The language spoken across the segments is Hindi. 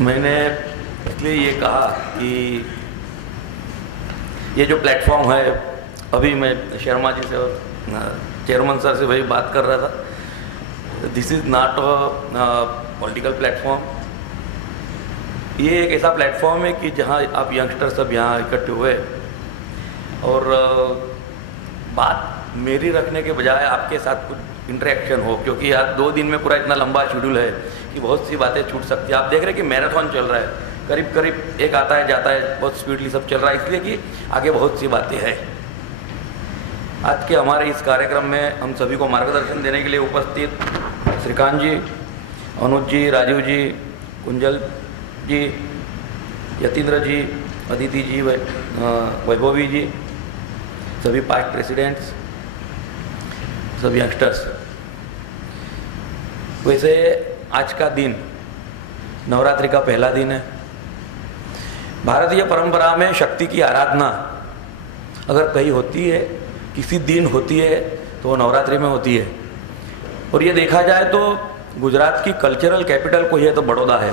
मैंने इसलिए ये कहा कि ये जो प्लेटफॉर्म है, अभी मैं शर्मा जी से और चेयरमैन सर से वही बात कर रहा था, this is not a political platform. ये एक ऐसा प्लेटफॉर्म है कि जहाँ आप यंगस्टर सब यहाँ इकट्ठे हुए और बात मेरी रखने के बजाय आपके साथ कुछ इंटरेक्शन हो, क्योंकि आज 2 दिन में पूरा इतना लंबा शेड्यूल है कि बहुत सी बातें छूट सकती है। आप देख रहे हैं कि मैराथन चल रहा है, करीब करीब एक आता है जाता है, बहुत स्पीडली सब चल रहा है, इसलिए कि आगे बहुत सी बातें हैं। आज के हमारे इस कार्यक्रम में हम सभी को मार्गदर्शन देने के लिए उपस्थित श्रीकांत जी, अनुज जी, राजीव जी, कुंजल जी, यतीन्द्र जी, अदिति जी, वैभवी जी, सभी पास्ट प्रेसिडेंट्स, सभी यंगस्टर्स। वैसे आज का दिन नवरात्रि का पहला दिन है। भारतीय परंपरा में शक्ति की आराधना अगर कहीं होती है, किसी दिन होती है, तो वो नवरात्रि में होती है। और ये देखा जाए तो गुजरात की कल्चरल कैपिटल को ये तो बड़ौदा है।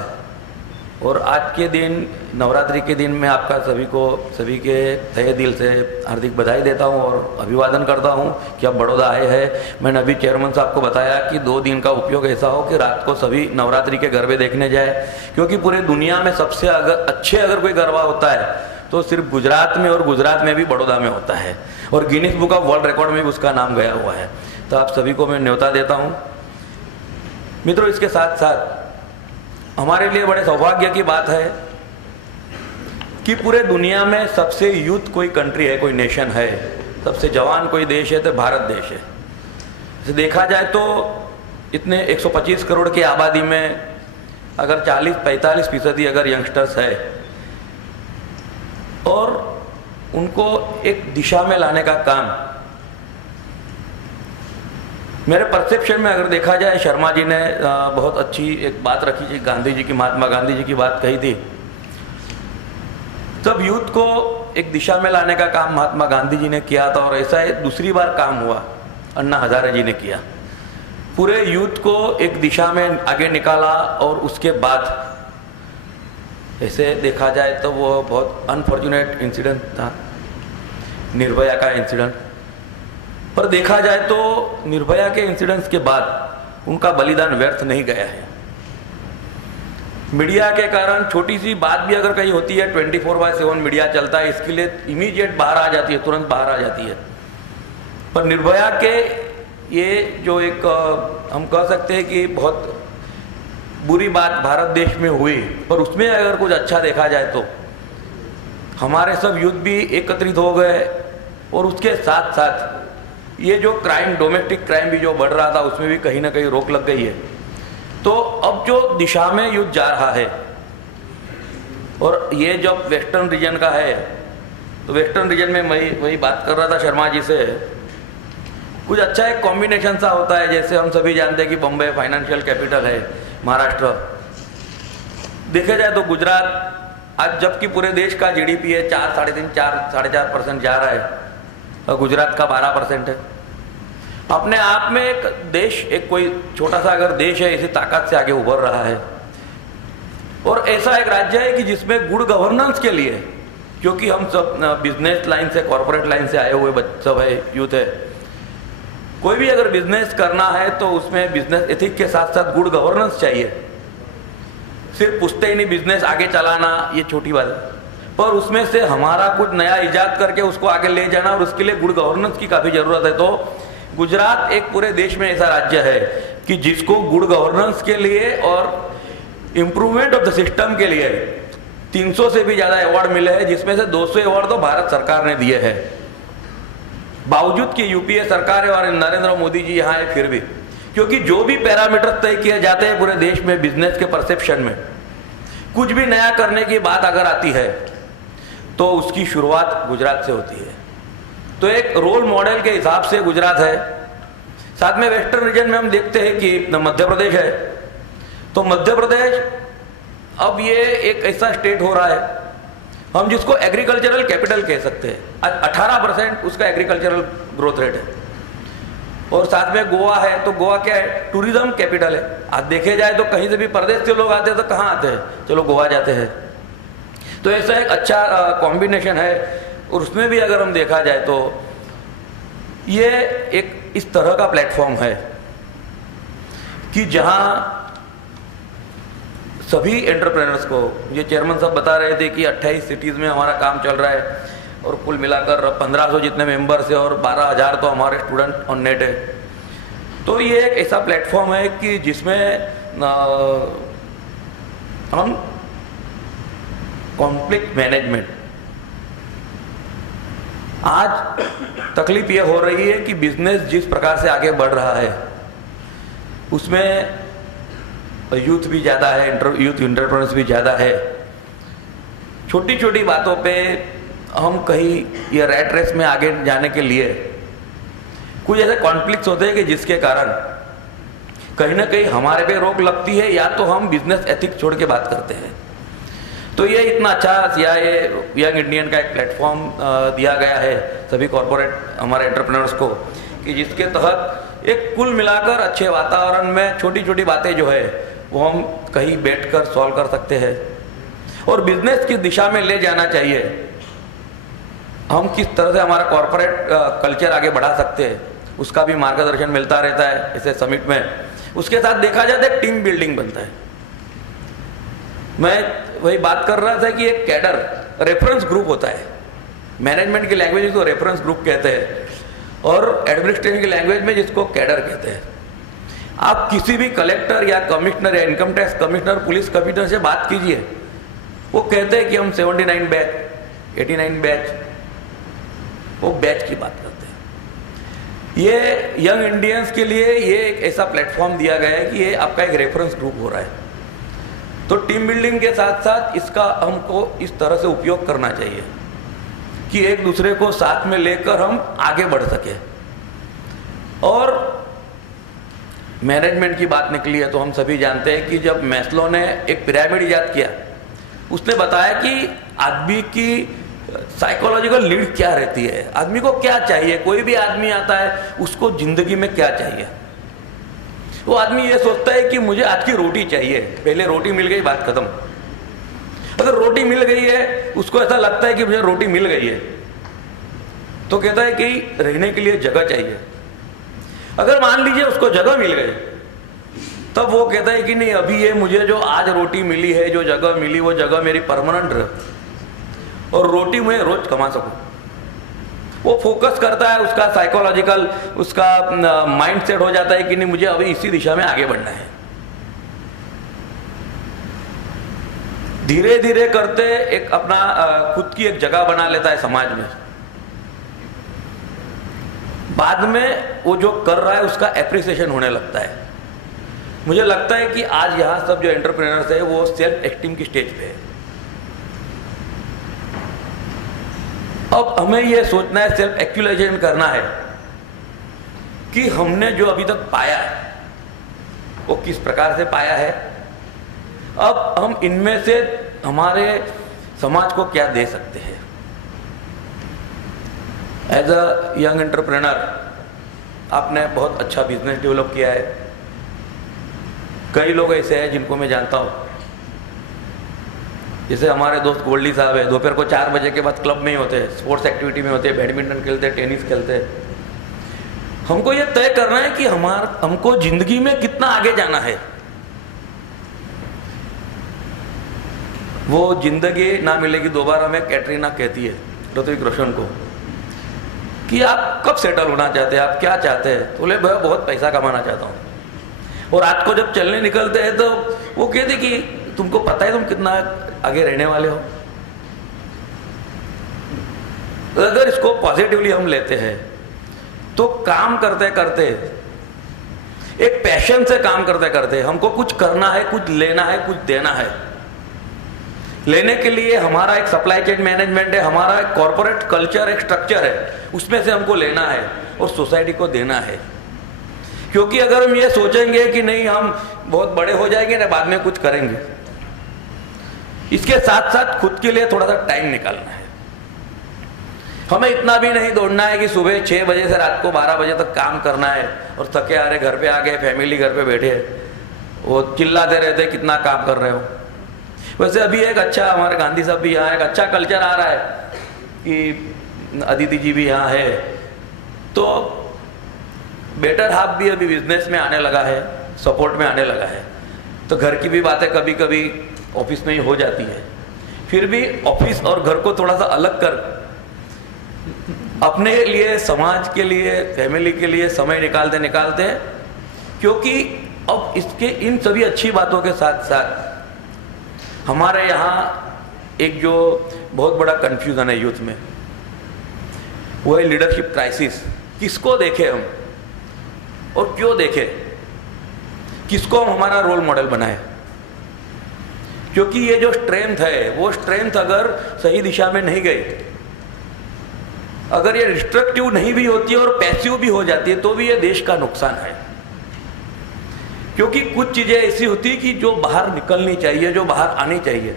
और आज के दिन, नवरात्रि के दिन मैं आपका सभी के तहे दिल से हार्दिक बधाई देता हूं और अभिवादन करता हूं कि आप बड़ौदा आए हैं। मैंने अभी चेयरमैन साहब को बताया कि 2 दिन का उपयोग ऐसा हो कि रात को सभी नवरात्रि के गरबे देखने जाए, क्योंकि पूरे दुनिया में सबसे अगर कोई गरबा होता है तो सिर्फ गुजरात में, और गुजरात में भी बड़ौदा में होता है, और Guinness book of world record में भी उसका नाम गया हुआ है। तो आप सभी को मैं न्योता देता हूँ। मित्रों, इसके साथ साथ हमारे लिए बड़े सौभाग्य की बात है कि पूरे दुनिया में सबसे यूथ कोई कंट्री है, कोई नेशन है, सबसे जवान कोई देश है तो भारत देश है। इसे देखा जाए तो इतने 125 करोड़ की आबादी में अगर 40-45% अगर यंगस्टर्स है और उनको एक दिशा में लाने का काम, मेरे परसेप्शन में अगर देखा जाए, शर्मा जी ने बहुत अच्छी एक बात रखी थी, गांधी जी की, महात्मा गांधी जी की बात कही थी। तब यूथ को एक दिशा में लाने का काम महात्मा गांधी जी ने किया था, और ऐसा दूसरी बार काम हुआ अन्ना हजारे जी ने किया। पूरे यूथ को एक दिशा में आगे निकाला, और उसके बाद ऐसे देखा जाए तो वो बहुत अनफॉर्चुनेट इंसिडेंट था, निर्भया का इंसिडेंट। पर देखा जाए तो निर्भया के इंसिडेंट्स के बाद उनका बलिदान व्यर्थ नहीं गया है। मीडिया के कारण छोटी सी बात भी अगर कहीं होती है, 24/7 मीडिया चलता है, इसके लिए इमीडिएट बाहर आ जाती है, तुरंत बाहर आ जाती है। पर निर्भया के ये जो एक हम कह सकते हैं कि बहुत बुरी बात भारत देश में हुई, पर उसमें अगर कुछ अच्छा देखा जाए तो हमारे सब यूथ भी एकत्रित हो गए, और उसके साथ साथ ये जो क्राइम, डोमेस्टिक क्राइम भी जो बढ़ रहा था, उसमें भी कहीं ना कहीं रोक लग गई है। तो अब जो दिशा में युद्ध जा रहा है, और ये जब वेस्टर्न रीजन का है, तो वेस्टर्न रीजन में मैं वही बात कर रहा था शर्मा जी से, कुछ अच्छा एक कॉम्बिनेशन सा होता है। जैसे हम सभी जानते हैं कि बॉम्बे फाइनेंशियल कैपिटल है, महाराष्ट्र। देखा जाए तो गुजरात आज जबकि पूरे देश का जीडीपी है 4.5-4.5% जा रहा है, और गुजरात का 12% है। अपने आप में एक देश, एक कोई छोटा सा अगर देश है, इसी ताकत से आगे उभर रहा है। और ऐसा एक राज्य है कि जिसमें गुड गवर्नेंस के लिए, क्योंकि हम सब बिजनेस लाइन से, कॉर्पोरेट लाइन से आए हुए सब है, यूथ है, कोई भी अगर बिजनेस करना है तो उसमें बिजनेस एथिक के साथ साथ गुड गवर्नेंस चाहिए। सिर्फ पूछते ही नहीं बिजनेस आगे चलाना, ये छोटी बात है, पर उसमें से हमारा कुछ नया इजाद करके उसको आगे ले जाना, और उसके लिए गुड गवर्नेंस की काफ़ी ज़रूरत है। तो गुजरात एक पूरे देश में ऐसा राज्य है कि जिसको गुड गवर्नेंस के लिए और इम्प्रूवमेंट ऑफ द सिस्टम के लिए 300 से भी ज़्यादा अवार्ड मिले हैं, जिसमें से 200 अवार्ड तो भारत सरकार ने दिए हैं। बावजूद कि यूपीए सरकार है और नरेंद्र मोदी जी यहाँ है, फिर भी, क्योंकि जो भी पैरामीटर तय किए जाते हैं पूरे देश में बिजनेस के परसेप्शन में, कुछ भी नया करने की बात अगर आती है तो उसकी शुरुआत गुजरात से होती है। तो एक रोल मॉडल के हिसाब से गुजरात है। साथ में वेस्टर्न रीजन में हम देखते हैं कि मध्य प्रदेश है, तो मध्य प्रदेश अब ये एक ऐसा स्टेट हो रहा है, हम जिसको एग्रीकल्चरल कैपिटल कह सकते हैं। 18% उसका एग्रीकल्चरल ग्रोथ रेट है। और साथ में गोवा है, तो गोवा क्या है, टूरिज्म कैपिटल है। आज देखे जाए तो कहीं से भी परदेश से लोग आते हैं तो कहाँ आते हैं, चलो गोवा जाते हैं। तो ऐसा एक अच्छा कॉम्बिनेशन है। और उसमें भी अगर हम देखा जाए तो ये एक इस तरह का प्लेटफॉर्म है कि जहाँ सभी एंटरप्रेन्योर्स को, ये चेयरमैन साहब बता रहे थे कि 28 सिटीज़ में हमारा काम चल रहा है और कुल मिलाकर 1500 जितने मेंबर्स हैं और 12,000 तो हमारे स्टूडेंट ऑन नेट है। तो ये एक ऐसा प्लेटफॉर्म है कि जिसमें हम कॉन्फ्लिक्ट मैनेजमेंट, आज तकलीफ ये हो रही है कि बिजनेस जिस प्रकार से आगे बढ़ रहा है उसमें यूथ भी ज़्यादा है, यूथ एंटरप्रेन्योर्स भी ज़्यादा है। छोटी छोटी बातों पे हम कहीं ये रैट रेस में आगे जाने के लिए कुछ ऐसे कॉन्फ्लिक्ट्स होते हैं कि जिसके कारण कहीं ना कहीं हमारे पे रोक लगती है, या तो हम बिजनेस एथिक्स छोड़ के बात करते हैं। तो ये इतना अच्छा या ये यंग इंडियन का एक प्लेटफॉर्म दिया गया है सभी कॉरपोरेट हमारे एंटरप्रेन्योर्स को, कि जिसके तहत एक कुल मिलाकर अच्छे वातावरण में छोटी छोटी बातें जो है वो हम कहीं बैठकर सॉल्व कर सकते हैं और बिजनेस की दिशा में ले जाना चाहिए। हम किस तरह से हमारा कॉरपोरेट कल्चर आगे बढ़ा सकते हैं उसका भी मार्गदर्शन मिलता रहता है ऐसे समिट में। उसके साथ देखा जाए तो एक टीम बिल्डिंग बनता है। मैं वही बात कर रहा था कि एक कैडर रेफरेंस ग्रुप होता है, मैनेजमेंट की लैंग्वेज को रेफरेंस ग्रुप कहते हैं और एडमिनिस्ट्रेशन की लैंग्वेज में जिसको कैडर कहते हैं। आप किसी भी कलेक्टर या कमिश्नर या income tax commissioner, police commissioner से बात कीजिए, वो कहते हैं कि हम 79 बैच 89 बैच, वो बैच की बात करते हैं। ये यंग इंडियंस के लिए ये एक ऐसा प्लेटफॉर्म दिया गया है कि ये आपका एक रेफरेंस ग्रुप हो रहा है। तो टीम बिल्डिंग के साथ साथ इसका हमको इस तरह से उपयोग करना चाहिए कि एक दूसरे को साथ में लेकर हम आगे बढ़ सके। और मैनेजमेंट की बात निकली है तो हम सभी जानते हैं कि जब मैस्लो ने एक पिरामिड इजाद किया, उसने बताया कि आदमी की साइकोलॉजिकल नीड क्या रहती है, आदमी को क्या चाहिए। कोई भी आदमी आता है उसको जिंदगी में क्या चाहिए, वो आदमी ये सोचता है कि मुझे आज की रोटी चाहिए, पहले रोटी मिल गई बात खत्म। अगर रोटी मिल गई है उसको ऐसा लगता है कि मुझे रोटी मिल गई है, तो कहता है कि रहने के लिए जगह चाहिए। अगर मान लीजिए उसको जगह मिल गई, तब वो कहता है कि नहीं, अभी ये मुझे जो आज रोटी मिली है, जो जगह मिली, वो जगह मेरी परमानेंट रहे और रोटी मैं रोज कमा सकूं। वो फोकस करता है, उसका साइकोलॉजिकल उसका माइंड सेट हो जाता है कि नहीं, मुझे अभी इसी दिशा में आगे बढ़ना है। धीरे धीरे करते एक अपना खुद की एक जगह बना लेता है समाज में। बाद में वो जो कर रहा है उसका एप्रिसिएशन होने लगता है। मुझे लगता है कि आज यहाँ सब जो एंटरप्रेन्योर्स है वो सेल्फ एस्टीम की स्टेज पे है। अब हमें ये सोचना है, सेल्फ एक्चुअलाइजेशन करना है कि हमने जो अभी तक पाया है वो किस प्रकार से पाया है। अब हम इनमें से हमारे समाज को क्या दे सकते हैं। एज अ यंग एंटरप्रेन्योर आपने बहुत अच्छा बिजनेस डेवलप किया है। कई लोग ऐसे हैं जिनको मैं जानता हूँ, जैसे हमारे दोस्त गोल्डी साहब है, दोपहर को 4 बजे के बाद क्लब में ही होते हैं, स्पोर्ट्स एक्टिविटी में होते हैं, बैडमिंटन खेलते हैं, टेनिस खेलते हैं। हमको ये तय करना है कि हमको जिंदगी में कितना आगे जाना है। वो जिंदगी ना मिलेगी दोबारा में कैटरीना कहती है ऋतिक रोशन को कि आप कब सेटल होना चाहते हैं, आप क्या चाहते हैं। तो बोले भाई बहुत पैसा कमाना चाहता हूँ। और रात को जब चलने निकलते हैं तो वो कहते कि तुमको पता है तुम कितना आगे रहने वाले हो। अगर इसको पॉजिटिवली हम लेते हैं तो काम करते करते, एक पैशन से काम करते करते हमको कुछ करना है, कुछ लेना है, कुछ देना है। लेने के लिए हमारा एक सप्लाई चेन मैनेजमेंट है, हमारा एक कॉर्पोरेट कल्चर, एक स्ट्रक्चर है, उसमें से हमको लेना है और सोसाइटी को देना है। क्योंकि अगर हम ये सोचेंगे कि नहीं हम बहुत बड़े हो जाएंगे ना बाद में कुछ करेंगे, इसके साथ साथ खुद के लिए थोड़ा सा टाइम निकालना है। हमें इतना भी नहीं दौड़ना है कि सुबह 6 बजे से रात को 12 बजे तक काम करना है और थके आ रहे घर पे आ गए, फैमिली घर पे बैठे है, वो चिल्लाते रहते कितना काम कर रहे हो। वैसे अभी एक अच्छा, हमारे गांधी साहब भी यहाँ, एक अच्छा कल्चर आ रहा है कि अदिति जी भी यहाँ है, तो बेटर हाफ भी अभी बिजनेस में आने लगा है, सपोर्ट में आने लगा है, तो घर की भी बातें कभी कभी ऑफिस में ही हो जाती है। फिर भी ऑफिस और घर को थोड़ा सा अलग कर अपने लिए, समाज के लिए, फैमिली के लिए समय निकालते हैं, क्योंकि अब इसके इन सभी अच्छी बातों के साथ साथ हमारे यहाँ एक जो बहुत बड़ा कंफ्यूजन है यूथ में, वो है लीडरशिप क्राइसिस। किसको देखें हम और क्यों देखें, किसको हम हमारा रोल मॉडल बनाए, क्योंकि ये जो स्ट्रेंथ है वो स्ट्रेंथ अगर सही दिशा में नहीं गई, अगर ये डिस्ट्रक्टिव नहीं भी होती है और पैसिव भी हो जाती है, तो भी ये देश का नुकसान है। क्योंकि कुछ चीजें ऐसी होती है कि जो बाहर निकलनी चाहिए, जो बाहर आनी चाहिए।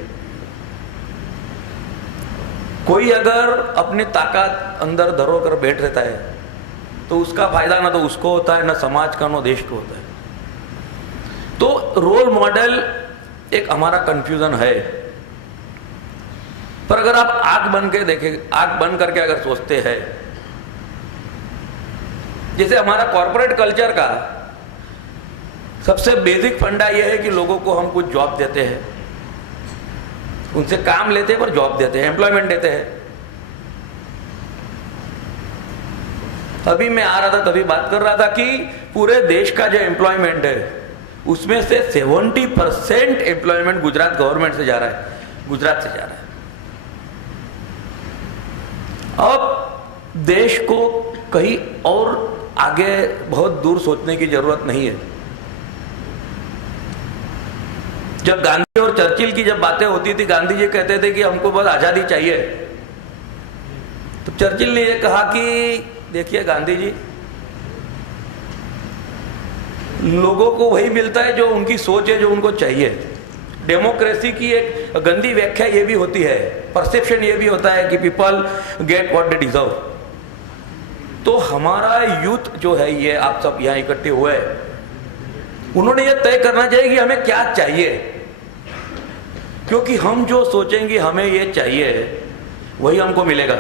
कोई अगर अपनी ताकत अंदर धरो कर बैठ रहता है तो उसका फायदा ना तो उसको होता है, ना समाज का, ना देश को होता है। तो रोल मॉडल एक हमारा कंफ्यूजन है। पर अगर आप आंख बंद के देखें, आंख बंद करके अगर सोचते हैं, जैसे हमारा कॉर्पोरेट कल्चर का सबसे बेसिक फंडा यह है कि लोगों को हम कुछ जॉब देते हैं, उनसे काम लेते हैं पर जॉब देते हैं, एम्प्लॉयमेंट देते हैं। अभी मैं आ रहा था तभी बात कर रहा था कि पूरे देश का जो एम्प्लॉयमेंट है उसमें से 70% एम्प्लॉयमेंट गुजरात गवर्नमेंट से जा रहा है, गुजरात से जा रहा है। अब देश को कहीं और आगे बहुत दूर सोचने की जरूरत नहीं है। जब गांधी और चर्चिल की जब बातें होती थी, गांधी जी कहते थे कि हमको बस आजादी चाहिए, तो चर्चिल ने ये कहा कि देखिए गांधी जी, लोगों को वही मिलता है जो उनकी सोच है, जो उनको चाहिए। डेमोक्रेसी की एक गंदी व्याख्या ये भी होती है, परसेप्शन ये भी होता है कि people get what they deserve. तो हमारा यूथ जो है, ये आप सब यहाँ इकट्ठे हुए, उन्होंने ये तय करना चाहिए कि हमें क्या चाहिए, क्योंकि हम जो सोचेंगे हमें ये चाहिए वही हमको मिलेगा।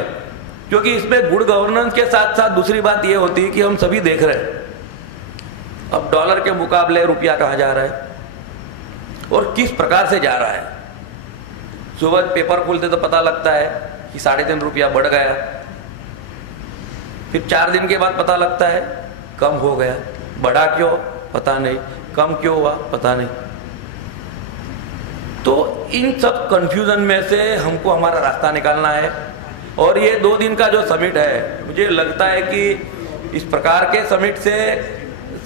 क्योंकि इसमें गुड गवर्नेंस के साथ साथ दूसरी बात ये होती है कि हम सभी देख रहे हैं अब डॉलर के मुकाबले रुपया कहाँ जा रहा है और किस प्रकार से जा रहा है। सुबह पेपर खोलते तो पता लगता है कि 3.5 रुपया बढ़ गया, फिर 4 दिन के बाद पता लगता है कम हो गया। बढ़ा क्यों पता नहीं, कम क्यों हुआ पता नहीं। तो इन सब कंफ्यूजन में से हमको हमारा रास्ता निकालना है। और ये 2 दिन का जो समिट है, मुझे लगता है कि इस प्रकार के समिट से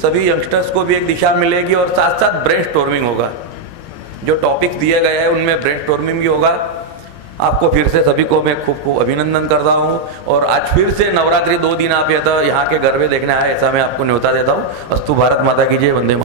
सभी यंगस्टर्स को भी एक दिशा मिलेगी और साथ साथ ब्रेनस्टॉर्मिंग होगा। जो टॉपिक्स दिए गए हैं उनमें ब्रेनस्टॉर्मिंग भी होगा। आपको फिर से सभी को मैं खूब खूब अभिनंदन करता हूँ। और आज फिर से नवरात्रि 2 दिन आप यहाँ के गरबे देखने आए, ऐसा मैं आपको न्योता देता हूँ। अस्तु भारत माता की जय, वंदे मातरम।